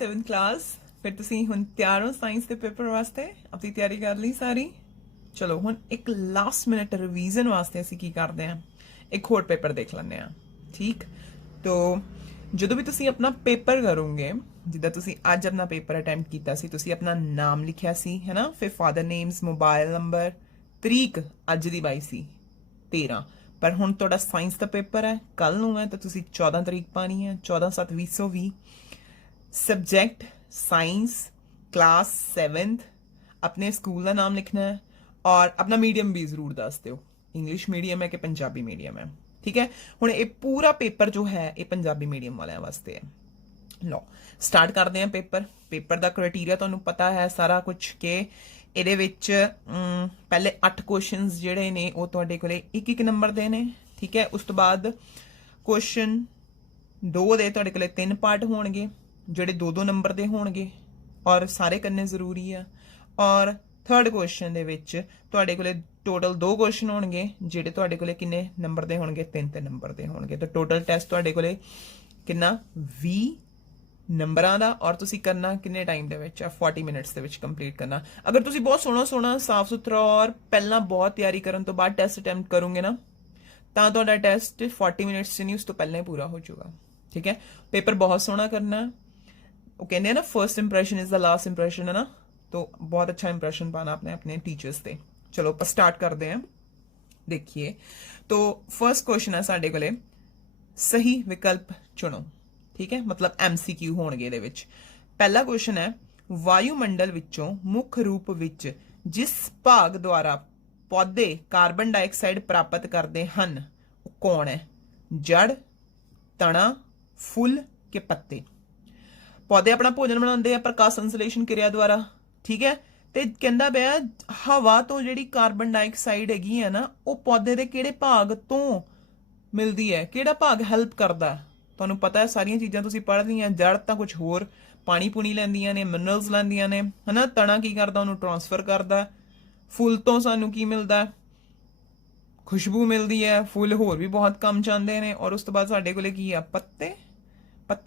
7th class फिर ਤੁਸੀਂ ਹੁਣ ਤਿਆਰ ਹੋ ਸਾਇੰਸ ਦੇ ਪੇਪਰ ਵਾਸਤੇ ਆਪਣੀ ਤਿਆਰੀ ਕਰ ਲਈ ਸਾਰੀ ਚਲੋ ਹੁਣ ਇੱਕ ਲਾਸਟ ਮਿੰਟ ਰਿਵੀਜ਼ਨ ਵਾਸਤੇ ਅਸੀਂ ਕੀ ਕਰਦੇ ਹਾਂ ਇੱਕ ਹੋਰ ਪੇਪਰ ਦੇਖ ਲੈਂਦੇ ਹਾਂ ਠੀਕ ਤੋ ਜਦੋਂ ਵੀ ਤੁਸੀਂ ਆਪਣਾ ਪੇਪਰ ਕਰੋਗੇ ਜਿੱਦਾਂ ਤੁਸੀਂ ਅੱਜ ਆਪਣਾ ਪੇਪਰ ਅਟੈਂਪਟ ਕੀਤਾ ਸੀ ਤੁਸੀਂ ਆਪਣਾ ਨਾਮ ਲਿਖਿਆ ਸੀ ਹੈਨਾ ਫਿਰ ਫਾਦਰ ਨੇਮਸ ਮੋਬਾਈਲ ਨੰਬਰ ਤਰੀਕ ਅੱਜ ਦੀ 22 ਸੀ 13 पर हुण तुहाडा साइंस का पेपर है कल नूं है तो तुसीं 14 तरीक पानी है 14/7/2020 सब्जैक्ट साइंस क्लास 7th अपने स्कूल का नाम लिखना है और अपना मीडियम भी जरूर दस दिओ इंग्लिश मीडियम है कि पंजाबी मीडियम है ठीक है हुण ये पूरा पेपर जो है ये पंजाबी मीडियम वालियां वास्ते है लो स्टार्ट करते हैं पेपर का क्राइटेरिया तुहानूं पता है सारा कुछ के ਇਹਦੇ ਵਿੱਚ ਪਹਿਲੇ 8 ਕੁਐਸਚਨਸ ਜਿਹੜੇ ਨੇ ਉਹ ਤੁਹਾਡੇ ਕੋਲੇ ਇੱਕ ਇੱਕ ਨੰਬਰ ਦੇ ਨੇ ਠੀਕ ਹੈ ਉਸ ਤੋਂ ਬਾਅਦ ਕੁਐਸਚਨ 2 ਦੇ ਤੁਹਾਡੇ ਕੋਲੇ 3 ਪਾਰਟ ਹੋਣਗੇ ਜਿਹੜੇ 2-2 ਨੰਬਰ ਦੇ ਹੋਣਗੇ ਔਰ ਸਾਰੇ ਕਰਨੇ ਜ਼ਰੂਰੀ ਆ ਔਰ ਥਰਡ ਕੁਐਸਚਨ ਦੇ ਵਿੱਚ ਤੁਹਾਡੇ ਕੋਲੇ ਟੋਟਲ 2 ਕੁਐਸਚਨ ਹੋਣਗੇ ਜਿਹੜੇ ਤੁਹਾਡੇ ਕੋਲੇ ਕਿੰਨੇ ਨੰਬਰ ਦੇ ਹੋਣਗੇ 3 ਨੰਬਰ ਦੇ ਹੋਣਗੇ ਤਾਂ ਟੋਟਲ ਟੈਸਟ ਤੁਹਾਡੇ ਕੋਲੇ ਕਿੰਨਾ 20 ਨੰਬਰਾਂ ਦਾ ਔਰ ਤੁਸੀਂ ਕਰਨਾ ਕਿੰਨੇ ਟਾਈਮ ਦੇ ਵਿੱਚ 40 ਮਿੰਟਸ ਦੇ ਵਿੱਚ ਕੰਪਲੀਟ ਕਰਨਾ ਅਗਰ ਤੁਸੀਂ ਬਹੁਤ ਸੋਹਣਾ ਸਾਫ ਸੁਥਰਾ ਔਰ ਪਹਿਲਾਂ ਬਹੁਤ ਤਿਆਰੀ ਕਰਨ ਤੋਂ ਬਾਅਦ ਟੈਸਟ ਅਟੈਂਪਟ ਕਰੋਗੇ ਨਾ ਤਾਂ ਤੁਹਾਡਾ ਟੈਸਟ 40 ਮਿੰਟਸ ਚ ਨਹੀਂ ਉਸ ਤੋਂ ਪਹਿਲਾਂ ਹੀ ਪੂਰਾ ਹੋ ਜਾਊਗਾ ਠੀਕ ਹੈ ਪੇਪਰ ਬਹੁਤ ਸੋਹਣਾ ਕਰਨਾ ਉਹ ਕਹਿੰਦੇ ਆ ਨਾ first impression is the last impression है ना तो बहुत अच्छा इंप्रेशन पाना आपने अपने टीचर्स से चलो ਆਪਾਂ स्टार्ट करते हैं देखिए तो फर्स्ट क्वेश्चन है साडे कोले सही विकल्प चुनो ठीक है मतलब MCQ होणगे ਇਹਦੇ ਵਿੱਚ ਪਹਿਲਾ ਕੁਐਸਚਨ ਹੈ ਵਾਯੂਮੰਡਲ ਵਿੱਚੋਂ ਮੁੱਖ ਰੂਪ ਵਿੱਚ ਜਿਸ ਭਾਗ ਦੁਆਰਾ ਪੌਦੇ ਕਾਰਬਨ ਡਾਈਆਕਸਾਈਡ ਪ੍ਰਾਪਤ ਕਰਦੇ ਹਨ ਉਹ ਕੌਣ ਹੈ ਜੜ ਤਣਾ ਫੁੱਲ ਕੇ ਪੱਤੇ ਪੌਦੇ ਆਪਣਾ ਭੋਜਨ ਬਣਾਉਂਦੇ ਆ ਪ੍ਰਕਾਸ਼ ਸੰਸਲੇਸ਼ਨ ਕਿਰਿਆ ਦੁਆਰਾ ਠੀਕ ਹੈ ਤੇ ਕਹਿੰਦਾ ਪਿਆ ਹਵਾ ਤੋਂ ਜਿਹੜੀ ਕਾਰਬਨ ਡਾਈਆਕਸਾਈਡ ਹੈਗੀ ਹੈ ਨਾ ਉਹ ਪੌਦੇ ਦੇ ਕਿਹੜੇ ਭਾਗ ਤੋਂ ਮਿਲਦੀ ਹੈ ਕਿਹੜਾ ਭਾਗ ਹੈਲਪ ਕਰਦਾ ਤੁਹਾਨੂੰ ਪਤਾ ਹੈ ਸਾਰੀਆਂ ਚੀਜ਼ਾਂ ਤੁਸੀਂ ਪੜ੍ਹ ਲਈਆਂ ਜੜ ਤਾਂ ਕੁਝ ਹੋਰ ਪਾਣੀ ਪੂਣੀ ਲੈਂਦੀਆਂ ਨੇ ਮਿਨਰਲਸ ਲੈਂਦੀਆਂ ਨੇ ਹਨਾ ਤਣਾ ਕੀ ਕਰਦਾ ਉਹਨੂੰ ਟ੍ਰਾਂਸਫਰ ਕਰਦਾ ਫੁੱਲ ਤੋਂ ਸਾਨੂੰ ਕੀ ਮਿਲਦਾ ਖੁਸ਼ਬੂ ਮਿਲਦੀ ਹੈ ਫੁੱਲ ਹੋਰ ਵੀ ਬਹੁਤ ਕੰਮ ਚਾਹੁੰਦੇ ਨੇ ਔਰ ਉਸ ਤੋਂ ਬਾਅਦ ਸਾਡੇ ਕੋਲੇ ਕੀ ਆ ਪੱਤੇ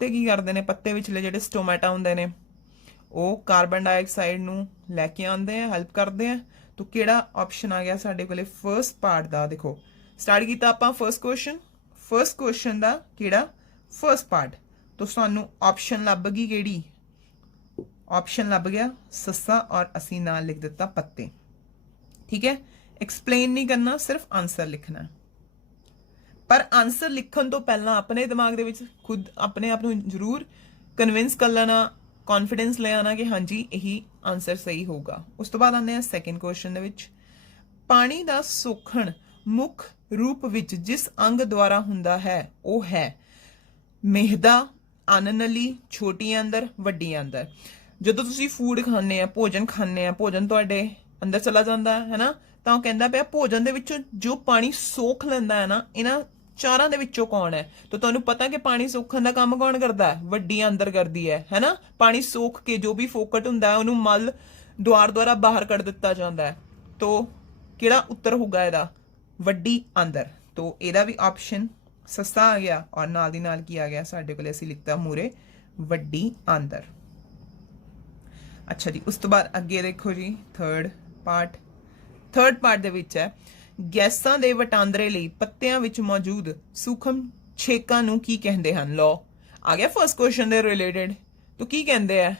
ਕੀ ਕਰਦੇ ਨੇ ਪੱਤੇ ਵਿਚਲੇ ਜਿਹੜੇ ਸਟੋਮੈਟਾ ਹੁੰਦੇ ਨੇ ਉਹ ਕਾਰਬਨ ਡਾਈਆਕਸਾਈਡ ਨੂੰ ਲੈ ਕੇ ਆਉਂਦੇ ਆ ਹੈਲਪ ਕਰਦੇ ਆ ਤਾਂ ਕਿਹੜਾ ਆਪਸ਼ਨ ਆ ਗਿਆ ਸਾਡੇ ਕੋਲੇ ਫਰਸਟ ਪਾਰਟ ਦਾ ਦੇਖੋ ਸਟਾਰਟ ਕੀਤਾ ਆਪਾਂ ਫਰਸਟ ਕੁਐਸਚਨ ਦਾ ਕਿਹੜਾ फर्स्ट पार्ट तो सानू ऑप्शन लभ गई केड़ी ऑप्शन लभ गया सस्सा और असी नाल लिख दिता पत्ते ठीक है एक्सप्लेन नहीं करना सिर्फ आंसर लिखना पर आंसर लिखण तो पहला अपने दिमाग दे विच खुद अपने आप नूं जरूर कन्विंस कर लेना कॉन्फिडेंस ले आना कि हाँ जी यही आंसर सही होगा उस तो बाद आने सैकेंड क्वेश्चन दे विच पानी दा सोखण मुख रूप विच जिस अंग द्वारा हुंदा है वो है मेहदा आननली छोटी अंदर वड्डी अंदर ਜਦੋਂ ਤੁਸੀਂ ਫੂਡ ਖਾਣੇ ਆ ਭੋਜਨ ਤੁਹਾਡੇ ਅੰਦਰ ਚਲਾ ਜਾਂਦਾ ਹੈ ਨਾ ਤਾਂ ਉਹ ਕਹਿੰਦਾ ਪਿਆ ਭੋਜਨ ਦੇ ਵਿੱਚੋਂ ਜੋ ਪਾਣੀ ਸੋਖ ਲੈਂਦਾ ਹੈ ਨਾ ਇਹਨਾਂ ਚਾਰਾਂ ਦੇ ਵਿੱਚੋਂ ਕੌਣ ਹੈ ਤਾਂ ਤੁਹਾਨੂੰ ਪਤਾ ਕਿ ਪਾਣੀ ਸੋਖਣ ਦਾ ਕੰਮ ਕੌਣ ਕਰਦਾ ਹੈ ਵੱਡੀ ਅੰਦਰ ਕਰਦੀ ਹੈ ਨਾ ਪਾਣੀ ਸੋਖ ਕੇ ਜੋ ਵੀ ਫੋਕਟ ਹੁੰਦਾ ਹੈ ਉਹਨੂੰ ਮਲ ਦੁਆਰਾ ਬਾਹਰ ਕੱਢ ਦਿੱਤਾ ਜਾਂਦਾ ਹੈ ਤਾਂ ਕਿਹੜਾ ਉੱਤਰ ਹੋਊਗਾ ਇਹਦਾ ਵੱਡੀ ਅੰਦਰ ਤਾਂ ਇਹਦਾ ਵੀ ਆਪਸ਼ਨ सस्ता आ गया और नाल दी नाल की आ गया साडे कोले असीं लिखता मूरे वड्डी आंदर अच्छा जी उस तो बाद अगे देखो जी थर्ड पार्ट दे विच है गैसां दे वटांदरे लई पत्तियां विच मौजूद सूखम छेकां नूं की कहंदे हन लो आ गया फर्स्ट क्वेश्चन दे रिलेटेड तो की कहंदे आ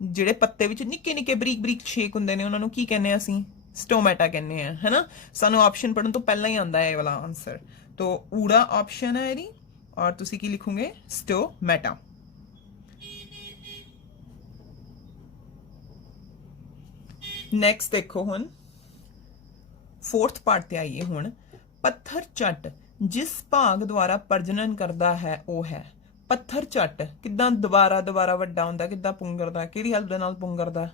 जिहड़े पत्ते विच निक्के निक्के बरीक छेक हुंदे ने उन्हां नूं की कहने आ असीं स्टोमैटा कहने आ है ना सानू ऑप्शन पढ़न तो पहला ही आंदा है ये वाला आंसर तो ऊड़ा ऑप्शन है यदि और तुसी की लिखोगे स्टोमैटा नेक्स्ट देखो हुन फोर्थ पार्ट ते आइए हुन पत्थर चट जिस भाग द्वारा प्रजनन करता है वो है पत्थर चट किदां दोबारा वड्डा हुंदा किदां पुंगरदा किहड़ी हेल्प दे नाल पुंगरदा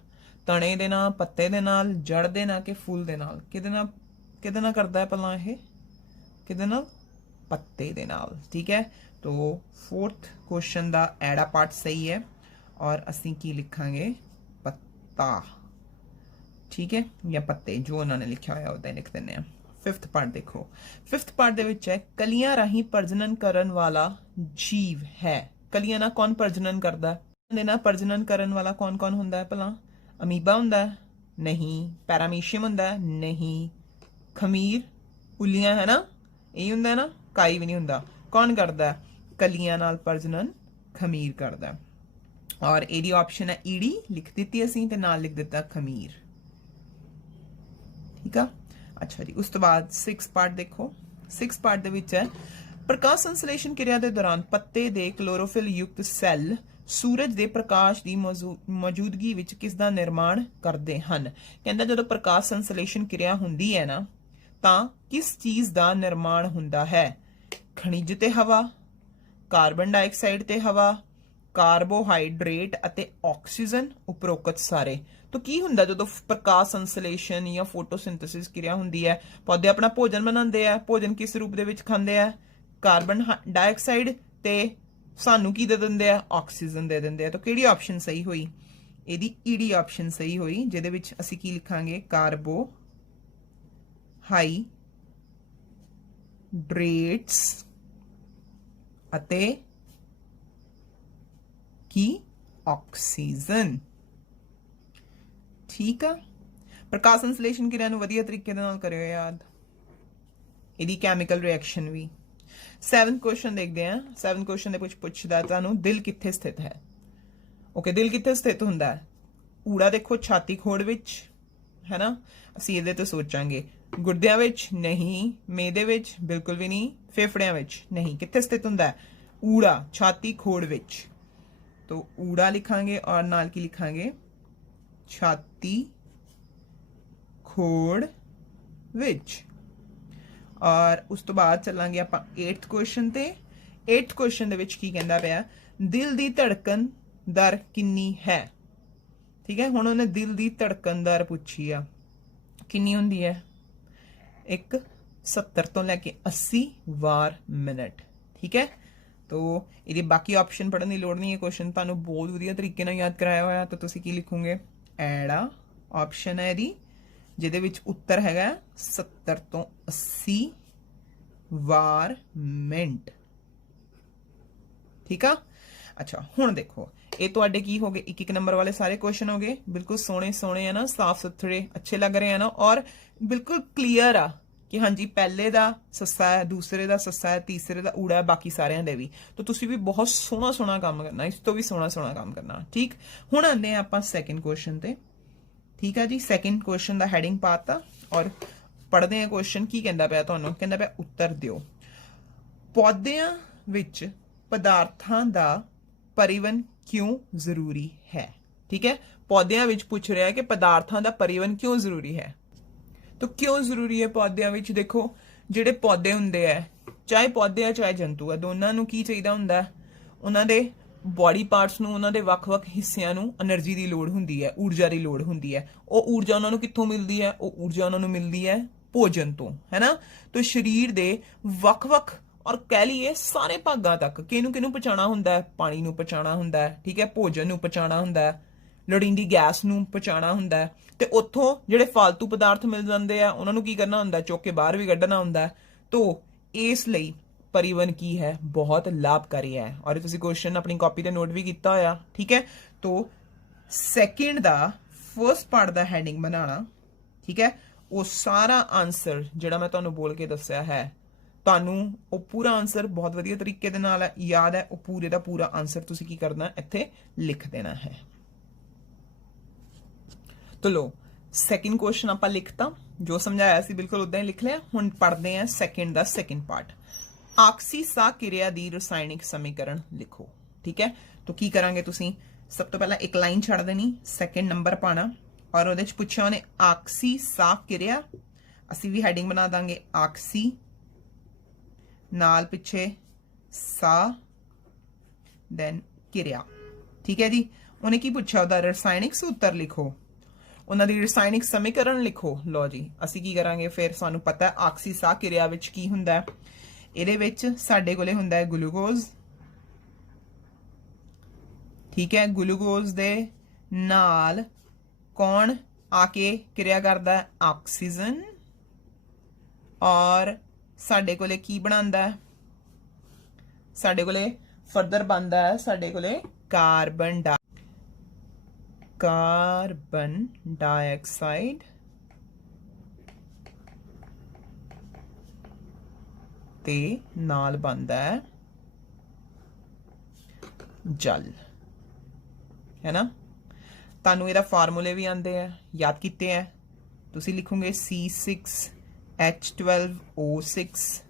तणे दे नाल पत्ते दे नाल जड़ दे नाल के फूल दे नाल किदे नाल करदा है भला ये किदे नाल पत्ते दे नाल ठीक है तो फोर्थ क्वेश्चन दा एड़ा पार्ट सही है और असी की लिखांगे पत्ता ठीक है या पत्ते जो उन्होंने लिखा होया उदा लिख दिंदे आ फिफ्थ पार्ट देखो फिफ्थ पार्ट दे विच है कलियां राही प्रजनन करन वाला जीव है कलियां ना कौन प्रजनन करदा ਦੇ ਨਾਲ ਪ੍ਰਜਨਨ ਕਰਨ ਵਾਲਾ ਕੌਣ ਕੌਣ ਹੁੰਦਾ ਹੈ ਭਲਾ? ਅਮੀਬਾ ਹੁੰਦਾ ਹੈ? ਨਹੀਂ। ਪੈਰਾਮੀਸ਼ੀਅਮ ਹੁੰਦਾ ਹੈ? ਨਹੀਂ। ਖਮੀਰ, ਉੱਲੀਆਂ, ਹੈ ਨਾ, ਇਹ ਹੁੰਦਾ ਹੈ ਨਾ। ਕਾਈ ਵੀ ਨਹੀਂ ਹੁੰਦਾ। ਕੌਣ ਕਰਦਾ ਹੈ? ਕਲੀਆਂ ਨਾਲ ਪ੍ਰਜਨਨ ਖਮੀਰ ਕਰਦਾ ਹੈ। ਔਰ ਇਹਦੀ ਆਪਸ਼ਨ ਹੈ ਈੜੀ, ਲਿਖ ਦਿੱਤੀ ਅਸੀਂ ਤੇ ਨਾਲ ਲਿਖ ਦਿੱਤਾ ਖਮੀਰ। ਠੀਕ ਆ। ਅੱਛਾ ਜੀ, ਉਸ ਤੋਂ ਬਾਅਦ 6 ਪਾਰਟ ਦੇਖੋ। 6 ਪਾਰਟ ਦੇ ਵਿੱਚ ਹੈ ਪ੍ਰਕਾਸ਼ ਸੰਸਲੇਸ਼ਨ ਕਿਰਿਆ ਦੇ ਦੌਰਾਨ ਪੱਤੇ ਦੇ ਕਲੋਰੋਫਿਲ ਯੁਕਤ ਸੈੱਲ ਸੂਰਜ ਦੇ ਪ੍ਰਕਾਸ਼ ਦੀ ਮੌਜੂਦਗੀ ਵਿੱਚ ਕਿਸ ਦਾ ਨਿਰਮਾਣ ਕਰਦੇ ਹਨ? ਕਹਿੰਦਾ ਜਦੋਂ ਪ੍ਰਕਾਸ਼ ਸੰਸਲੇਸ਼ਨ ਕਿਰਿਆ ਹੁੰਦੀ ਹੈ ਨਾ ਤਾਂ ਕਿਸ ਚੀਜ਼ ਦਾ ਨਿਰਮਾਣ ਹੁੰਦਾ ਹੈ? ਖਣਿਜ ਤੇ ਹਵਾ, ਕਾਰਬਨ ਡਾਈਆਕਸਾਈਡ ਤੇ ਹਵਾ, ਕਾਰਬੋਹਾਈਡਰੇਟ ਅਤੇ ਆਕਸੀਜਨ, ਉਪਰੋਕਤ ਸਾਰੇ। तो की हुंदा जो प्रकाश संश्लेषण या फोटोसिंथेसिस क्रिया हुंदी है? पौधे अपना भोजन बनाते हैं। भोजन किस रूप दे विच खांदे हैं? कार्बन डाइऑक्साइड ते सानू की दे दिंदे हैं? ऑक्सीजन दे दिंदे हैं। तो किहड़ी ऑप्शन सही हुई? इहदी ईडी ऑप्शन सही हुई, जिहदे विच असीं की लिखांगे कार्बोहाइड्रेट्स अते की ऑक्सीजन। ठीक है। प्रकाश संश्लेषण क्रिया नूं वधिया तरीके दे नाल करियो याद। इहदी केमिकल रिएक्शन भी। 7th क्वेश्चन देखते हैं। 7th क्वेश्चन दे कुछ पुछदा है तुहानूं दिल कित्थे स्थित है? ओके, दिल कित्थे स्थित हुंदा है? ऊड़ा देखो छाती खोड़ विच, है ना। असीं इहदे ते सोचांगे। गुर्दियां विच नहीं, मेदे विच बिल्कुल भी नहीं, फेफड़ियां विच नहीं। कित्थे स्थित हुंदा है? ऊड़ा छाती खोड़ विच। तो ऊड़ा लिखांगे और नाल की लिखांगे? छाती खोड़ विच। और उस तो बाद चलांगे आपां 8th क्वेश्चन ते। 8th क्वेश्चन दे विच की कहंदा पिया दिल दी धड़कन दर किन्नी है? ठीक है, हुण उन्हें दिल दी धड़कन दर पूछी आ, किन्नी हुंदी है? एक 70 तो लैके 80 वार मिनट। ठीक है, तो ये बाकी ऑप्शन पढ़ने की लोड़ नहीं है। क्वेश्चन तुहानूं बहुत वधिया तरीके नाल याद कराया होया। तो तुसीं की लिखोगे? एड़ा ऑप्शन है इहदी, जिहदे विच उत्तर हैगा 70 तो 80 वार मिनट। ठीक है। अच्छा, हुण देखो ये तुहाडे की हो गए? 1-1 नंबर वाले सारे क्वेश्चन हो गए। बिल्कुल सोहणे सोहणे है ना, साफ सुथरे अच्छे लग रहे हैं ना, और बिल्कुल क्लीयर आ कि हाँ जी पहले दा सस्सा है, दूसरे दा सस्सा है, तीसरे दा ऊड़ा है, बाकी सारियां दे भी। तो तुसी भी बहुत सोहना सोहना काम करना, इस तो भी सोहना सोहना काम करना। ठीक, हुण आंदे हैं आपां सैकेंड क्वेश्चन ते। ठीक है जी, सैकेंड क्वेश्चन दा हैडिंग पाता और पढ़दे हैं क्वेश्चन की कहंदा पिया तुहानूं। कहंदा पिया उत्तर दिओ। पौधिਆਂ विच पदार्थां दा परिवहन क्यों जरूरी है? ठीक है, पौधਿਆਂ विच पूछ रहा है कि पदार्थां दा परिवहन क्यों जरूरी है। तो क्यों जरूरी है पौधਿਆਂ विच? देखो ਜਿਹੜੇ पौधे ਹੁੰਦੇ ਆ, ਚਾਹੇ ਪੌਦੇ ਆ ਚਾਹੇ ਜੰਤੂ ਆ, ਦੋਨਾਂ ਨੂੰ ਕੀ ਚਾਹੀਦਾ ਹੁੰਦਾ? ਉਹਨਾਂ ਦੇ ਬੋਡੀ ਪਾਰਟਸ ਨੂੰ, ਉਹਨਾਂ ਦੇ ਵੱਖ-ਵੱਖ ਹਿੱਸਿਆਂ ਨੂੰ એનર્ਜੀ ਦੀ ਲੋੜ ਹੁੰਦੀ ਹੈ, ਊਰਜਾ ਦੀ ਲੋੜ ਹੁੰਦੀ ਹੈ। ਉਹ ਊਰਜਾ ਉਹਨਾਂ ਨੂੰ ਕਿੱਥੋਂ ਮਿਲਦੀ ਹੈ? ਉਹ ਊਰਜਾ ਉਹਨਾਂ ਨੂੰ ਮਿਲਦੀ ਹੈ ਭੋਜਨ ਤੋਂ, ਹੈ ਨਾ। तो ਸਰੀਰ ਦੇ ਵੱਖ-ਵੱਖ ਔਰ ਕਹਿ ਲਈਏ ਸਾਰੇ ਭਾਗਾਂ ਤੱਕ ਕਿਹਨੂੰ ਕਿਹਨੂੰ ਪਹੁੰਚਾਉਣਾ ਹੁੰਦਾ ਹੈ? ਪਾਣੀ ਨੂੰ ਪਹੁੰਚਾਉਣਾ ਹੁੰਦਾ ਹੈ, ਠੀਕ ਹੈ, ਭੋਜਨ ਨੂੰ ਪਹੁੰਚਾਉਣਾ ਹੁੰਦਾ ਹੈ, ਲੋੜੀਂਦੀ ਗੈਸ ਨੂੰ ਪਹੁੰਚਾਉਣਾ ਹੁੰਦਾ ਹੈ, ਤੇ ਉੱਥੋਂ ਜਿਹੜੇ ਫालतू ਪਦਾਰਥ ਮਿਲ ਜਾਂਦੇ ਆ ਉਹਨਾਂ ਨੂੰ ਕੀ ਕਰਨਾ ਹੁੰਦਾ? ਚੁੱਕ ਕੇ ਬਾਹਰ ਵੀ ਕੱਢਣਾ ਹੁੰਦਾ। तो ਇਸ ਲਈ परिवहन की है बहुत लाभकारी है। और तुसी क्वेश्चन अपनी कॉपी ते नोट भी किया होया। ठीक है, तो सैकेंड दा फर्स्ट पार्ट दा हैडिंग बनाना, ठीक है, वो सारा आंसर जिहड़ा मैं तुहानूं बोल के दस्सिया है, तुहानूं वो पूरा आंसर बहुत वधिया तरीके दे नाल याद है। वो पूरे दा पूरा आंसर तुसी की करना इत्थे लिख देना है। तो लो सैकेंड क्वेश्चन आपां लिखता, जो समझाया सी बिल्कुल उदां ही लिख लिया। हुण पढ़दे हैं सैकेंड दा सैकेंड पार्ट। आक्सी सा किरिया दी रसायनिक समीकरण लिखो। ठीक है, तो की करांगे तुसी? सब तो पहला एक लाइन छड़ देनी, सैकेंड नंबर पाना और उहदे च पुछया उहने आक्सी सा किरिया। असी भी हैडिंग बना दांगे आक्सी नाल पिछे सा देन किरिया। ठीक है जी, उन्हें की पूछा? उहदा रसायनिक सूत्र लिखो, उन्हां दी रसायनिक समीकरण लिखो। लो जी, असी की करांगे फिर? सानू पता है आक्सी सा किरिया विच की हुंदा है। ਇਹਦੇ ਵਿੱਚ ਸਾਡੇ ਕੋਲੇ ਹੁੰਦਾ ਹੈ ਗਲੂਕੋਜ਼। ਠੀਕ ਹੈ, ਗਲੂਕੋਜ਼ ਦੇ ਨਾਲ ਕੌਣ ਆ ਕੇ ਕਿਰਿਆ ਕਰਦਾ ਹੈ? ਆਕਸੀਜਨ। ਔਰ ਸਾਡੇ ਕੋਲੇ ਕੀ ਬਣਾਉਂਦਾ ਹੈ? ਸਾਡੇ ਕੋਲੇ ਫਰਦਰ ਬਣਦਾ ਹੈ ਸਾਡੇ ਕੋਲੇ ਕਾਰਬਨ ਡਾਈਆਕਸਾਈਡ ਤੇ ਨਾਲ ਬਣਦਾ ਹੈ ਜਲ, है ना। ਤੁਹਾਨੂੰ ਇਹਦਾ ਫਾਰਮੂਲੇ ਵੀ ਆਉਂਦੇ ਆ, ਯਾਦ ਕੀਤੇ ਆ। ਤੁਸੀਂ ਲਿਖੋਗੇ C6H12O6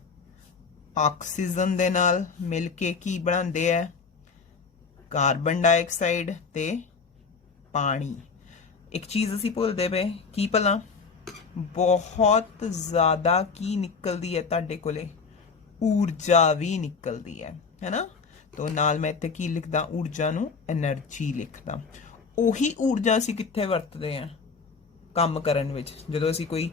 ਆਕਸੀਜਨ ਦੇ ਨਾਲ ਮਿਲ ਕੇ ਕੀ ਬਣਾਉਂਦੇ ਆ, ਕਾਰਬਨ ਡਾਈਆਕਸਾਈਡ ਤੇ ਪਾਣੀ। ਇੱਕ ਚੀਜ਼ ਅਸੀਂ ਭੁੱਲਦੇ ਪਏ, ਕੀ ਭਲਾ, ਬਹੁਤ ਜ਼ਿਆਦਾ ਕੀ ਨਿਕਲਦੀ ਹੈ ਤੁਹਾਡੇ ਕੋਲੇ, ਊਰਜਾ ਵੀ ਨਿਕਲਦੀ ਹੈ ਨਾ। तो नाल मैं इत्थे की लिखदा, ऊर्जा नू एनर्जी लिखदा। ਉਹੀ ਊਰਜਾ ਅਸੀਂ ਕਿੱਥੇ ਵਰਤਦੇ ਆ, ਕੰਮ ਕਰਨ ਵਿੱਚ। ਜਦੋਂ ਅਸੀਂ ਕੋਈ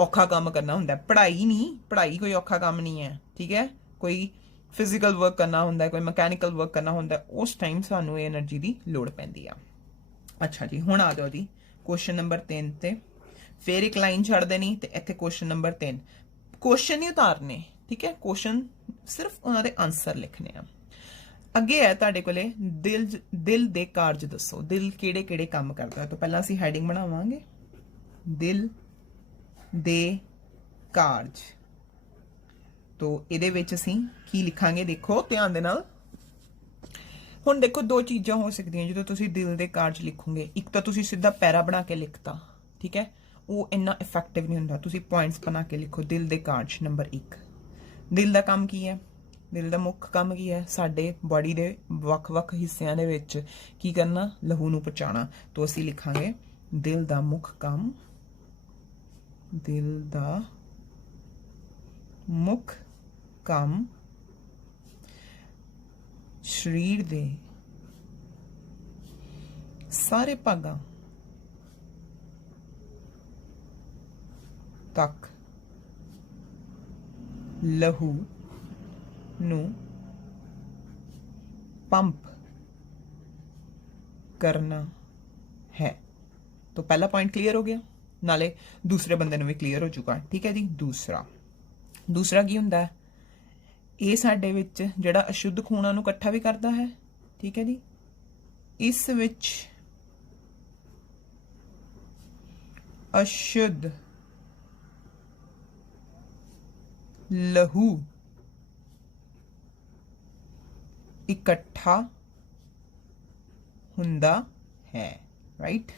ਔਖਾ ਕੰਮ ਕਰਨਾ ਹੁੰਦਾ, ਪੜ੍ਹਾਈ ਨਹੀਂ, ਪੜ੍ਹਾਈ ਕੋਈ ਔਖਾ ਕੰਮ ਨਹੀਂ ਹੈ, ਠੀਕ ਹੈ। ਕੋਈ ਫਿਜ਼ੀਕਲ ਵਰਕ ਕਰਨਾ ਹੁੰਦਾ, ਕੋਈ ਮਕੈਨੀਕਲ ਵਰਕ ਕਰਨਾ ਹੁੰਦਾ, ਉਸ ਟਾਈਮ ਸਾਨੂੰ ਇਹ એનર્ਜੀ ਦੀ ਲੋੜ ਪੈਂਦੀ ਆ। ਅੱਛਾ ਜੀ, ਹੁਣ ਆ ਜਾਓ ਜੀ ਕੁਐਸਚਨ ਨੰਬਰ 3 ਤੇ। ਫਿਰ ਇੱਕ ਲਾਈਨ ਛੱਡ ਦੇਣੀ ਤੇ ਇੱਥੇ ਕੁਐਸਚਨ ਨੰਬਰ 3। ਕੁਐਸਚਨ ਨਹੀਂ ਉਤਾਰਨੇ, ਠੀਕ ਹੈ, ਕੁਐਸਚਨ ਸਿਰਫ ਉਹਨਾਂ ਦੇ ਆਨਸਰ ਲਿਖਣੇ ਆ। ਅੱਗੇ ਹੈ ਤੁਹਾਡੇ ਕੋਲੇ ਦਿਲ ਦੇ ਕਾਰਜ ਦੱਸੋ, ਦਿਲ ਕਿਹੜੇ ਕਿਹੜੇ ਕੰਮ ਕਰਦਾ ਹੈ। ਤਾਂ ਪਹਿਲਾਂ ਅਸੀਂ ਹੈਡਿੰਗ ਬਣਾਵਾਂਗੇ, ਦਿਲ ਦੇ ਕਾਰਜ। तो ਇਹਦੇ ਵਿੱਚ ਅਸੀਂ ਕੀ ਲਿਖਾਂਗੇ, ਦੇਖੋ ਧਿਆਨ ਦੇ ਨਾਲ। ਹੁਣ ਦੇਖੋ ਦੋ ਚੀਜ਼ਾਂ ਹੋ ਸਕਦੀਆਂ ਜਦੋਂ ਤੁਸੀਂ ਦਿਲ ਦੇ ਕਾਰਜ ਲਿਖੋਗੇ। ਇੱਕ ਤਾਂ ਤੁਸੀਂ ਸਿੱਧਾ ਪੈਰਾ ਬਣਾ ਕੇ ਲਿਖਤਾ, ਠੀਕ ਹੈ, ਉਹ ਇੰਨਾ ਇਫੈਕਟਿਵ ਨਹੀਂ ਹੁੰਦਾ। ਤੁਸੀਂ ਪੁਆਇੰਟਸ ਬਣਾ ਕੇ ਲਿਖੋ। ਦਿਲ ਦੇ ਕਾਰਜ ਨੰਬਰ 1, ਦਿਲ ਦਾ ਕੰਮ ਕੀ ਹੈ, ਦਿਲ ਦਾ ਮੁੱਖ ਕੰਮ ਕੀ ਹੈ, ਸਾਡੇ ਬਾਡੀ ਦੇ ਵੱਖ-ਵੱਖ ਹਿੱਸਿਆਂ ਦੇ ਵਿੱਚ ਕੀ ਕਰਨਾ, ਲਹੂ ਨੂੰ ਪਹੁੰਚਾਉਣਾ। तो ਅਸੀਂ ਲਿਖਾਂਗੇ ਦਿਲ ਦਾ ਮੁੱਖ ਕੰਮ, ਦਿਲ ਦਾ ਮੁੱਖ ਕੰਮ ਸਰੀਰ ਦੇ ਸਾਰੇ ਭਾਗਾਂ ਤੱਕ ਲਹੂ ਨੂੰ पंप करना है। तो पहला पॉइंट क्लियर हो गया, नाले दूसरे बंदे भी क्लियर हो चुका, ठीक है जी। दूसरा की हुंदा है, ये साडे विच जिहड़ा अशुद्ध खूना नूं इकट्ठा भी करता है, ठीक है जी। इस विच अशुद्ध लहू इकट्ठा हुंदा है, राइट।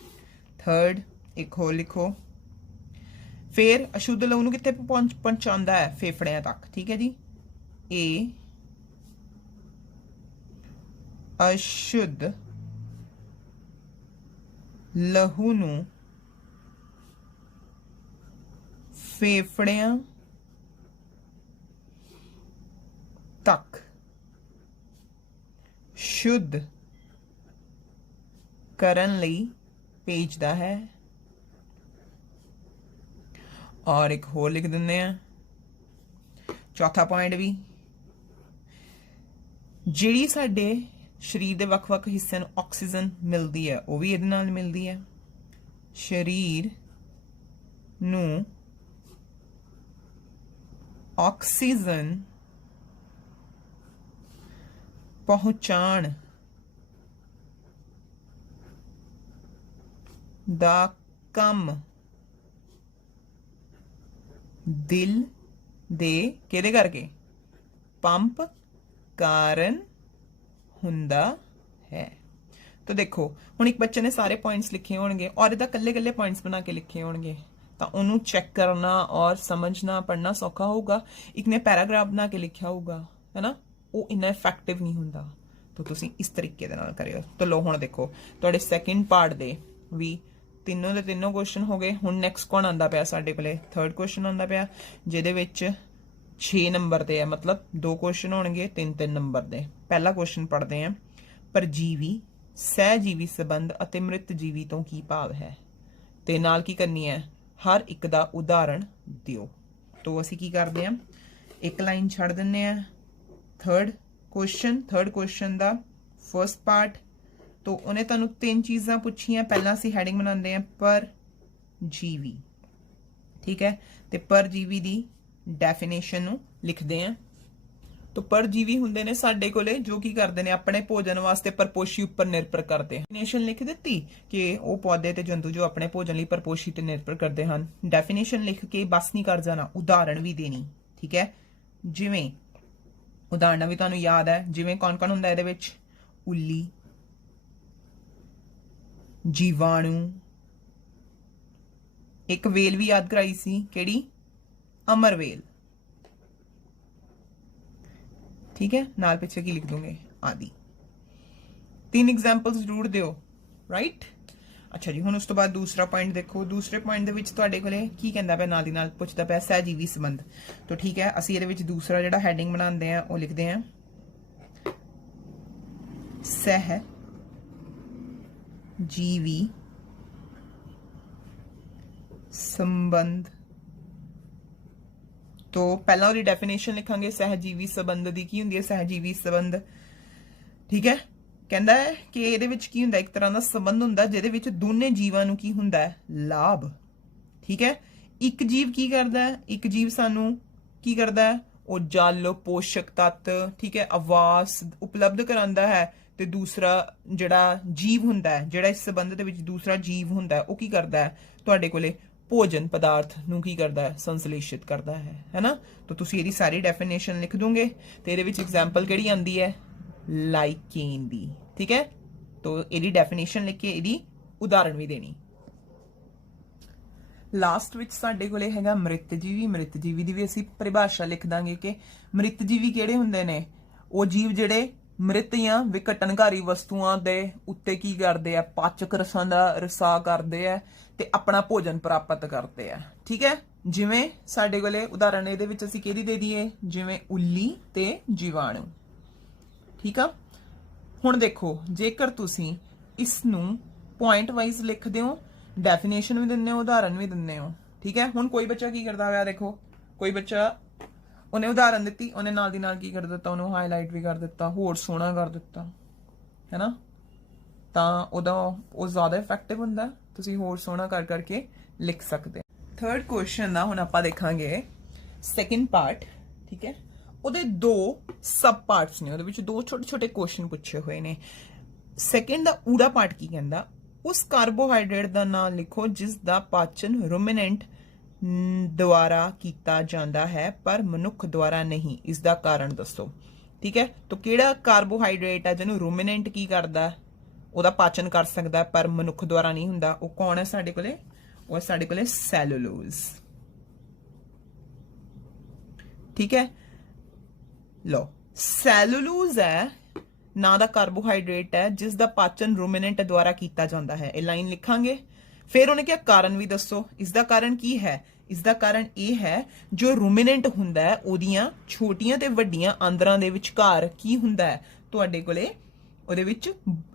थर्ड एक होर लिखो, फिर अशुद्ध लहू नूं कित्थे पहुंचाउंदा है, फेफड़ियां तक, ठीक है जी। ए अशुद्ध लहू नूं फेफड़ियां तक शुद्ध करन लई भेजदा है। और एक होर लिख दिंदे हैं, चौथा पॉइंट भी, जिहड़ी साडे शरीर दे वख-वख हिस्सिਆਂ ਨੂੰ ਆਕਸੀਜਨ ਮਿਲਦੀ ਹੈ ਉਹ ਵੀ ਇਹਦੇ ਨਾਲ ਮਿਲਦੀ ਹੈ। शरीर ਨੂੰ ਆਕਸੀਜਨ पहुंचाण दा कम दिल दे किहदे करके, पंप कारण हुंदा है। तो देखो हुण एक बच्चे ने सारे पॉइंट्स लिखे होणगे और इहदा कल्ले कल्ले पॉइंट्स बना के लिखे होणगे, तो उन्होंने चेक करना और समझना पढ़ना सौखा होगा। एक ने पैराग्राफ बना के लिखा होगा, है ना, वो इन्ना इफैक्टिव नहीं हुंदा। तो तुसी इस तरीके दे नाल करियो। तो लो हुण देखो तुहाडे सैकेंड पार्ट दे भी तीनों दे तीनों क्वेश्चन हो गए। हुण नैक्सट कौन आंदा पिया साडे कोले, थर्ड क्वेश्चन आंदा पिया, जिहदे विच 6 नंबर दे है, मतलब 2 क्वेश्चन होणगे 3-3 नंबर दे। पहला क्वेश्चन पढ़ते हैं, परजीवी सहजीवी संबंध अते मृत जीवी तो की भाव है, ते नाल की करनी है, हर एक दा उदाहरण दिओ। तो असीं की करदे हां, एक लाइन छड्ड दिंदे हां। थर्ड क्वेश्चन दा फर्स्ट पार्ट, तो उन्हें तुहानूं 3 चीज़ां पुछियां। पहला असीं हैडिंग बनांदे हां परजीवी, ठीक है, ते परजीवी दी डेफिनेशन नूं लिखदे हां। तो परजीवी ਹੁੰਦੇ ਨੇ ਸਾਡੇ ਕੋਲੇ ਜੋ ਕੀ ਕਰਦੇ ਨੇ ਆਪਣੇ ਭੋਜਨ ਵਾਸਤੇ ਪਰਪੋਸ਼ੀ ਉੱਪਰ ਨਿਰਭਰ ਕਰਦੇ ਹਨ। ਡੈਫੀਨੇਸ਼ਨ ਲਿਖ ਦਿੱਤੀ ਕਿ ਉਹ ਪੌਦੇ ਤੇ ਜੰਤੂ ਜੋ ਆਪਣੇ ਭੋਜਨ ਲਈ ਪਰਪੋਸ਼ੀ ਤੇ ਨਿਰਭਰ ਕਰਦੇ ਹਨ। ਡੈਫੀਨੇਸ਼ਨ ਲਿਖ ਕੇ ਬਸ ਨਹੀਂ ਕਰ ਜਾਣਾ, ਉਦਾਹਰਣ ਵੀ ਦੇਣੀ। ਠੀਕ ਹੈ, ਜਿਵੇਂ ਉਦਾਹਰਣ ਵੀ ਤੁਹਾਨੂੰ ਯਾਦ ਹੈ, ਜਿਵੇਂ ਕੌਣ ਹੁੰਦਾ ਇਹਦੇ ਵਿੱਚ? ਉੱਲੀ, ਜੀਵਾਣੂ, ਇੱਕ ਵੇਲ ਵੀ ਯਾਦ ਕਰਾਈ ਸੀ, ਕਿਹੜੀ? ਅਮਰਵੇਲ। ठीक है, नाल पीछे की लिख दूंगे? आदि। 3 एग्जांपल्स जरूर दियो, राइट? अच्छा जी, हुण उस तो बाद दूसरा पॉइंट देखो। दूसरे पॉइंट दे विच तुहाडे कोले की कहंदा पिया, नाल दी नाल पुछदा पिया सहजीवी संबंध। तो ठीक है, असीं इहदे विच दूसरा जिहड़ा हैडिंग बनांदे आ ओह लिखदे आ सहजीवी संबंध। तो पहला ਉਹਦੀ ਡੈਫੀਨੇਸ਼ਨ ਲਿਖਾਂਗੇ ਸਹਿਜੀਵੀ ਸੰਬੰਧ ਦੀ। ਕੀ ਹੁੰਦੀ ਹੈ ਸਹਿਜੀਵੀ ਸੰਬੰਧ? ਠੀਕ ਹੈ, ਕਹਿੰਦਾ ਹੈ ਕਿ ਇਹਦੇ ਵਿੱਚ ਕੀ ਹੁੰਦਾ, ਇੱਕ ਤਰ੍ਹਾਂ ਦਾ ਸੰਬੰਧ ਹੁੰਦਾ ਜਿਹਦੇ ਵਿੱਚ ਦੋਨੇ ਜੀਵਾਂ ਨੂੰ ਕੀ ਹੁੰਦਾ ਹੈ? ਲਾਭ। ਠੀਕ ਹੈ, ਇੱਕ ਜੀਵ ਕੀ ਕਰਦਾ ਹੈ? ਇੱਕ ਜੀਵ ਸਾਨੂੰ ਕੀ ਕਰਦਾ ਹੈ? ਉਹ ਜਲ, ਪੋਸ਼ਕ ਤੱਤ, ਠੀਕ ਹੈ, ਆਵਾਸ ਉਪਲਬਧ ਕਰਾਉਂਦਾ ਹੈ। ਤੇ ਦੂਸਰਾ ਜਿਹੜਾ ਜੀਵ ਹੁੰਦਾ ਹੈ, ਜਿਹੜਾ ਇਸ ਸੰਬੰਧ ਦੇ ਵਿੱਚ ਦੂਸਰਾ ਜੀਵ ਹੁੰਦਾ ਹੈ, ਉਹ ਕੀ ਕਰਦਾ ਹੈ? ਤੁਹਾਡੇ ਕੋਲੇ ਭੋਜਨ ਪਦਾਰਥ ਨੂੰ ਕੀ ਕਰਦਾ ਹੈ? ਸੰਸਲੇਸ਼ਿਤ ਕਰਦਾ ਹੈ ਨਾ। ਤਾਂ ਤੁਸੀਂ ਇਹਦੀ ਸਾਰੀ ਡੈਫੀਨੇਸ਼ਨ ਲਿਖ ਦੋਗੇ ਤੇ ਇਹਦੇ ਵਿੱਚ ਐਗਜ਼ਾਮਪਲ ਕਿਹੜੀ ਆਂਦੀ ਹੈ? ਲਾਈਕੇਨ ਦੀ। ਠੀਕ ਹੈ, ਤਾਂ ਇਹਦੀ ਡੈਫੀਨੇਸ਼ਨ ਲਿਖ ਕੇ ਇਹਦੀ ਉਦਾਹਰਣ ਵੀ ਦੇਣੀ। ਲਾਸਟ ਵਿੱਚ ਸਾਡੇ ਕੋਲੇ ਹੈਗਾ ਮ੍ਰਿਤਜੀਵੀ। ਮ੍ਰਿਤਜੀਵੀ ਦੀ ਵੀ ਅਸੀਂ ਪਰਿਭਾਸ਼ਾ ਲਿਖ ਦਾਂਗੇ ਕਿ ਮ੍ਰਿਤਜੀਵੀ ਕਿਹੜੇ ਹੁੰਦੇ ਨੇ? ਉਹ ਜੀਵ ਜਿਹੜੇ ਮ੍ਰਿਤ ਜਾਂ ਵਿਘਟਨਕਾਰੀ ਵਸਤੂਆਂ ਦੇ ਉੱਤੇ ਕੀ ਕਰਦੇ ਆ? ਪਾਚਕ ਰਸਾਂ ਦਾ ਰਸਾ ਕਰਦੇ ਆ ਤੇ ਆਪਣਾ ਭੋਜਨ ਪ੍ਰਾਪਤ ਕਰਦੇ ਆ। ਠੀਕ ਹੈ, ਜਿਵੇਂ ਸਾਡੇ ਕੋਲੇ ਉਦਾਹਰਣ ਇਹਦੇ ਵਿੱਚ ਅਸੀਂ ਕਿਹਦੀ ਦੇ ਦਈਏ? ਜਿਵੇਂ ਉੱਲੀ ਤੇ ਜੀਵਾਣੂ। ਠੀਕ ਆ, ਹੁਣ ਦੇਖੋ ਜੇਕਰ ਤੁਸੀਂ ਇਸ ਨੂੰ ਪੁਆਇੰਟ ਵਾਈਜ਼ ਲਿਖਦੇ ਹੋ, ਡੈਫੀਨੇਸ਼ਨ ਵੀ ਦਿੰਦੇ ਹੋ, ਉਦਾਹਰਣ ਵੀ ਦਿੰਦੇ ਹੋ। ਠੀਕ ਹੈ, ਹੁਣ ਕੋਈ ਬੱਚਾ ਕੀ ਕਰਦਾ ਹੋਇਆ ਦੇਖੋ, ਕੋਈ ਬੱਚਾ ਉਹਨੇ ਉਦਾਹਰਣ ਦਿੱਤੀ, ਉਹਨੇ ਨਾਲ ਦੀ ਨਾਲ ਕੀ ਕਰ ਦਿੱਤਾ? ਉਹਨੂੰ ਹਾਈਲਾਈਟ ਵੀ ਕਰ ਦਿੱਤਾ, ਹੋਰ ਸੋਹਣਾ ਕਰ ਦਿੱਤਾ, ਹੈ ਨਾ। ਤਾਂ ਉਹਦਾ ਉਹ ਜ਼ਿਆਦਾ ਇਫੈਕਟਿਵ ਹੁੰਦਾ, ਤੁਸੀਂ ਹੋਰ ਸੋਹਣਾ ਕਰ ਕਰਕੇ ਲਿਖ ਸਕਦੇ। ਥਰਡ ਕੁਐਸਚਨ ਦਾ ਹੁਣ ਆਪਾਂ ਦੇਖਾਂਗੇ ਸੈਕਿੰਡ ਪਾਰਟ। ਠੀਕ ਹੈ, ਉਹਦੇ 2 ਸਬ ਪਾਰਟਸ ਨੇ, ਉਹਦੇ ਵਿੱਚ 2 ਛੋਟੇ ਛੋਟੇ ਕੁਐਸਚਨ ਪੁੱਛੇ ਹੋਏ ਨੇ। ਸੈਕਿੰਡ ਦਾ ਊੜਾ ਪਾਰਟ ਕੀ ਕਹਿੰਦਾ? ਉਸ ਕਾਰਬੋਹਾਈਡਰੇਟ ਦਾ ਨਾਮ ਲਿਖੋ ਜਿਸ ਦਾ ਪਾਚਨ ਰੂਮੀਨੈਂਟ ਦੁਆਰਾ ਕੀਤਾ ਜਾਂਦਾ ਹੈ ਪਰ ਮਨੁੱਖ ਦੁਆਰਾ ਨਹੀਂ, ਇਸ ਦਾ ਕਾਰਨ ਦੱਸੋ। ਠੀਕ ਹੈ, ਤਾਂ ਕਿਹੜਾ ਕਾਰਬੋਹਾਈਡਰੇਟ ਹੈ ਜਿਹਨੂੰ ਰੂਮੀਨੈਂਟ ਕੀ ਕਰਦਾ? ਉਹਦਾ ਪਾਚਨ ਕਰ ਸਕਦਾ ਪਰ ਮਨੁੱਖ ਦੁਆਰਾ ਨਹੀਂ ਹੁੰਦਾ। ਉਹ ਕੌਣ ਹੈ ਸਾਡੇ ਕੋਲੇ? ਉਹ ਸਾਡੇ ਕੋਲੇ ਸੈਲੂਲੋਜ਼। ਠੀਕ ਹੈ, ਲੋ ਸੈਲੂਲੋਜ਼ ਹੈ ਨਾਂ ਦਾ ਕਾਰਬੋਹਾਈਡਰੇਟ ਹੈ ਜਿਸ ਦਾ ਪਾਚਨ ਰੂਮੀਨੈਂਟ ਦੁਆਰਾ ਕੀਤਾ ਜਾਂਦਾ ਹੈ। ਇਹ ਲਾਈਨ ਲਿਖਾਂਗੇ। ਫਿਰ ਉਹਨੇ ਕਿਹਾ ਕਾਰਨ ਵੀ ਦੱਸੋ। ਇਸ ਦਾ ਕਾਰਨ ਕੀ ਹੈ? ਇਸ ਦਾ ਕਾਰਨ ਇਹ ਹੈ ਜੋ ਰੂਮੀਨੈਂਟ ਹੁੰਦਾ ਹੈ ਉਹਦੀਆਂ ਛੋਟੀਆਂ ਤੇ ਵੱਡੀਆਂ ਆਂਦਰਾਂ ਦੇ ਵਿਚਕਾਰ ਕੀ ਹੁੰਦਾ ਹੈ? ਤੁਹਾਡੇ ਕੋਲੇ ਉਹਦੇ ਵਿੱਚ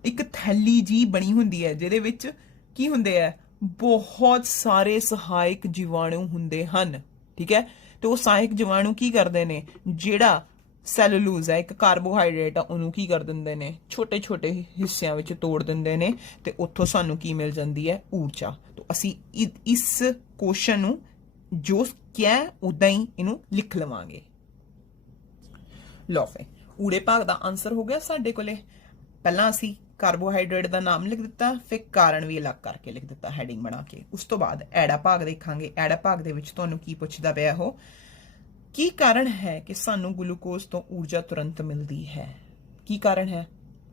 ਇੱਕ ਥੈਲੀ ਜੀ ਬਣੀ ਹੁੰਦੀ ਹੈ ਜਿਹਦੇ ਵਿੱਚ ਕੀ ਹੁੰਦੇ ਆ? ਬਹੁਤ ਸਾਰੇ ਸਹਾਇਕ ਜੀਵਾਣੂ ਹੁੰਦੇ ਹਨ। ਠੀਕ ਹੈ, ਤੇ ਉਹ ਸਹਾਇਕ ਜੀਵਾਣੂ ਕੀ ਕਰਦੇ ਨੇ? ਜਿਹੜਾ ਸੈਲੂਲੋਜ਼ ਹੈ ਇੱਕ ਕਾਰਬੋਹਾਈਡਰੇਟ ਆ ਉਹਨੂੰ ਕੀ ਕਰ ਦਿੰਦੇ ਨੇ? ਛੋਟੇ ਛੋਟੇ ਹਿੱਸਿਆਂ ਵਿੱਚ ਤੋੜ ਦਿੰਦੇ ਨੇ ਤੇ ਉੱਥੋਂ ਸਾਨੂੰ ਕੀ ਮਿਲ ਜਾਂਦੀ ਹੈ? ਊਰਜਾ। ਤਾਂ ਅਸੀਂ ਇਸ ਕੁਐਸਚਨ ਨੂੰ ਜੋ ਕਿਹਾ ਉਦਾਂ ਹੀ ਇਹਨੂੰ ਲਿਖ ਲਵਾਂਗੇ। ਲਓ ਫੇ ਊੜੇ ਭਾਗ ਦਾ ਆਨਸਰ ਹੋ ਗਿਆ ਸਾਡੇ ਕੋਲੇ। ਪਹਿਲਾਂ ਅਸੀਂ ਕਾਰਬੋਹਾਈਡਰੇਟ ਦਾ ਨਾਮ ਲਿਖ ਦਿੱਤਾ, ਫਿਰ ਕਾਰਨ ਵੀ ਅਲੱਗ ਕਰਕੇ ਲਿਖ ਦਿੱਤਾ ਹੈਡਿੰਗ ਬਣਾ ਕੇ। ਉਸ ਤੋਂ ਬਾਅਦ ਐੜਾ ਭਾਗ ਦੇਖਾਂਗੇ। ਐੜਾ ਭਾਗ ਦੇ ਵਿੱਚ ਤੁਹਾਨੂੰ ਕੀ ਪੁੱਛਦਾ ਪਿਆ? ਉਹ ਕੀ ਕਾਰਨ ਹੈ ਕਿ ਸਾਨੂੰ ਗਲੂਕੋਜ਼ ਤੋਂ ਊਰਜਾ ਤੁਰੰਤ ਮਿਲਦੀ ਹੈ? ਕੀ ਕਾਰਨ ਹੈ?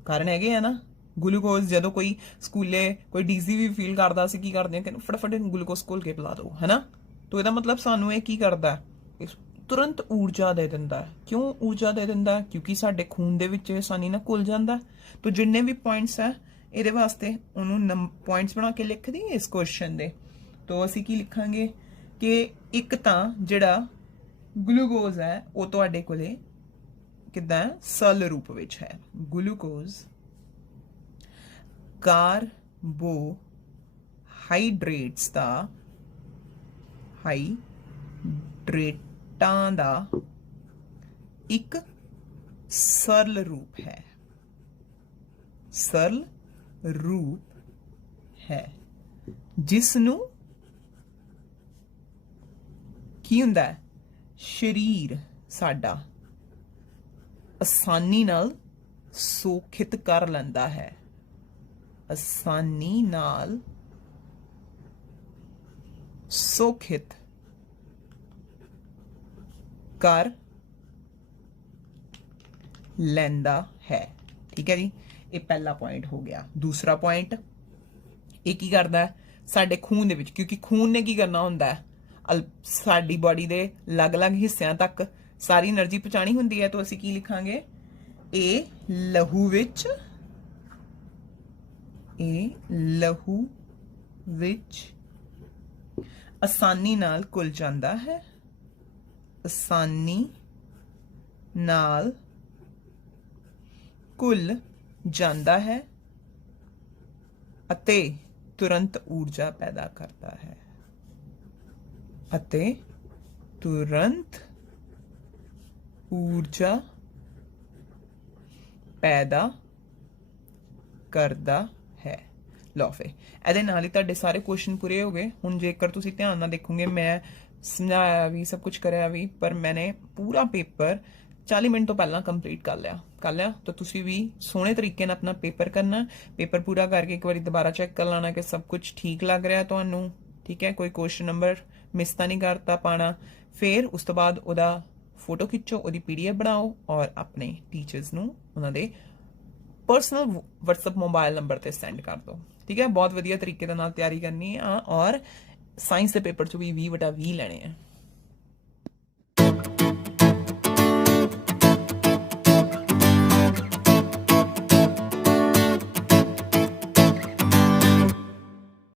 ਕਾਰਨ ਹੈਗੇ ਆ ਨਾ। ਗਲੂਕੋਜ਼ ਜਦੋਂ ਕੋਈ ਸਕੂਲੇ ਕੋਈ ਡੀਜ਼ੀ ਵੀ ਫੀਲ ਕਰਦਾ ਸੀ, ਕੀ ਕਰਦੇ ਆ ਕਿ ਫਟਾਫਟ ਗਲੂਕੋਜ਼ ਘੋਲ ਕੇ ਪਿਲਾ ਦਿਓ, ਹੈ ਨਾ। ਤਾਂ ਇਹਦਾ ਮਤਲਬ ਸਾਨੂੰ ਇਹ ਕੀ ਕਰਦਾ? ਤੁਰੰਤ ਊਰਜਾ ਦੇ ਦਿੰਦਾ। ਕਿਉਂ ਊਰਜਾ ਦੇ ਦਿੰਦਾ? ਕਿਉਂਕਿ ਸਾਡੇ ਖੂਨ ਦੇ ਵਿੱਚ ਆਸਾਨੀ ਨਾਲ ਘੁਲ ਜਾਂਦਾ। ਤਾਂ ਜਿੰਨੇ ਵੀ ਪੁਆਇੰਟਸ ਹੈ ਇਹਦੇ ਵਾਸਤੇ ਉਹਨੂੰ ਪੁਆਇੰਟਸ ਬਣਾ ਕੇ ਲਿਖ ਦਈਏ ਇਸ ਕੁਐਸਚਨ ਦੇ। ਤਾਂ ਅਸੀਂ ਕੀ ਲਿਖਾਂਗੇ ਕਿ ਇੱਕ ਤਾਂ ਜਿਹੜਾ ਗਲੂਕੋਜ਼ ਹੈ ਉਹ ਤੁਹਾਡੇ ਕੋਲੇ ਕਿੱਦਾਂ ਸਰਲ ਰੂਪ ਵਿੱਚ ਹੈ। ਗਲੂਕੋਜ਼ ਕਾਰਬੋਹਾਈਡਰੇਟਸ ਦਾ ਹਾਈਡਰੇਟਾਂ ਦਾ ਇੱਕ ਸਰਲ ਰੂਪ ਹੈ। ਸਰਲ ਰੂਪ ਹੈ ਜਿਸ ਨੂੰ ਕੀ ਹੁੰਦਾ ਹੈ? ਸਰੀਰ ਸਾਡਾ ਆਸਾਨੀ ਨਾਲ ਸੋਖਿਤ ਕਰ ਲੈਂਦਾ ਹੈ। ਆਸਾਨੀ ਨਾਲ ਸੋਖਿਤ ਕਰ ਲੈਂਦਾ ਹੈ। ਠੀਕ ਹੈ ਜੀ, ਇਹ ਪਹਿਲਾ ਪੁਆਇੰਟ ਹੋ ਗਿਆ। ਦੂਸਰਾ ਪੁਆਇੰਟ, ਇਹ ਕੀ ਕਰਦਾ ਹੈ ਸਾਡੇ ਖੂਨ ਦੇ ਵਿੱਚ, ਕਿਉਂਕਿ ਖੂਨ ਨੇ ਕੀ ਕਰਨਾ ਹੁੰਦਾ ਹੈ ਸਾਡੀ ਬਾਡੀ ਦੇ ਅਲੱਗ-ਅਲੱਗ ਹਿੱਸਿਆਂ ਤੱਕ ਸਾਰੀ એનર્ਜੀ ਪਹੁੰਚਾਣੀ ਹੁੰਦੀ ਹੈ। ਤਾਂ ਅਸੀਂ ਕੀ ਲਿਖਾਂਗੇ, ਇਹ ਲਹੂ ਵਿੱਚ ਆਸਾਨੀ ਨਾਲ ਘੁਲ ਜਾਂਦਾ ਹੈ। ਆਸਾਨੀ ਨਾਲ ਘੁਲ ਜਾਂਦਾ ਹੈ ਅਤੇ ਤੁਰੰਤ ਊਰਜਾ ਪੈਦਾ ਕਰਦਾ ਹੈ। ਅਤੇ ਤੁਰੰਤ ਊਰਜਾ ਪੈਦਾ ਕਰਦਾ ਹੈ। ਲਓ ਫੇ ਇਹਦੇ ਨਾਲ ਹੀ ਤੁਹਾਡੇ ਸਾਰੇ ਕੁਐਸਚਨ ਪੂਰੇ ਹੋ ਗਏ। ਹੁਣ ਜੇਕਰ ਤੁਸੀਂ ਧਿਆਨ ਨਾਲ ਦੇਖੋਗੇ, ਮੈਂ ਸਮਝਾਇਆ ਵੀ ਸਭ ਕੁਝ ਕਰਿਆ ਵੀ, ਪਰ ਮੈंने ਪੂਰਾ ਪੇਪਰ 40 ਮਿੰਟ ਤੋਂ ਪਹਿਲਾਂ ਕੰਪਲੀਟ ਕਰ ਲਿਆ ਤਾਂ ਤੁਸੀਂ ਵੀ ਸੋਹਣੇ ਤਰੀਕੇ ਨਾਲ ਆਪਣਾ ਪੇਪਰ ਕਰਨਾ। ਪੇਪਰ ਪੂਰਾ ਕਰਕੇ ਇੱਕ ਵਾਰੀ ਦੁਬਾਰਾ ਚੈੱਕ ਕਰ ਲੈਣਾ ਕਿ ਸਭ ਕੁਝ ਠੀਕ ਲੱਗ ਰਿਹਾ ਤੁਹਾਨੂੰ। ਠੀਕ ਹੈ, ਕੋਈ ਕੁਐਸਚਨ ਨੰਬਰ ਮਿਸ ਤਾਂ ਨਹੀਂ ਕਰਤਾ ਪਾਣਾ। ਫਿਰ ਉਸ ਤੋਂ ਬਾਅਦ ਉਹਦਾ ਫੋਟੋ ਖਿੱਚੋ, ਉਹਦੀ PDF ਬਣਾਓ ਔਰ ਆਪਣੇ ਟੀਚਰਸ ਨੂੰ ਉਹਨਾਂ ਦੇ ਪਰਸਨਲ WhatsApp ਮੋਬਾਈਲ ਨੰਬਰ ਤੇ ਸੈਂਡ ਕਰ ਦਿਓ। ਠੀਕ ਹੈ, ਬਹੁਤ ਵਧੀਆ ਤਰੀਕੇ ਦੇ ਨਾਲ ਤਿਆਰੀ ਕਰਨੀ ਆ ਔਰ ਸਾਇੰਸ ਦੇ ਪੇਪਰ 'ਚ ਵੀ 20/20 ਲੈਣੇ ਆ।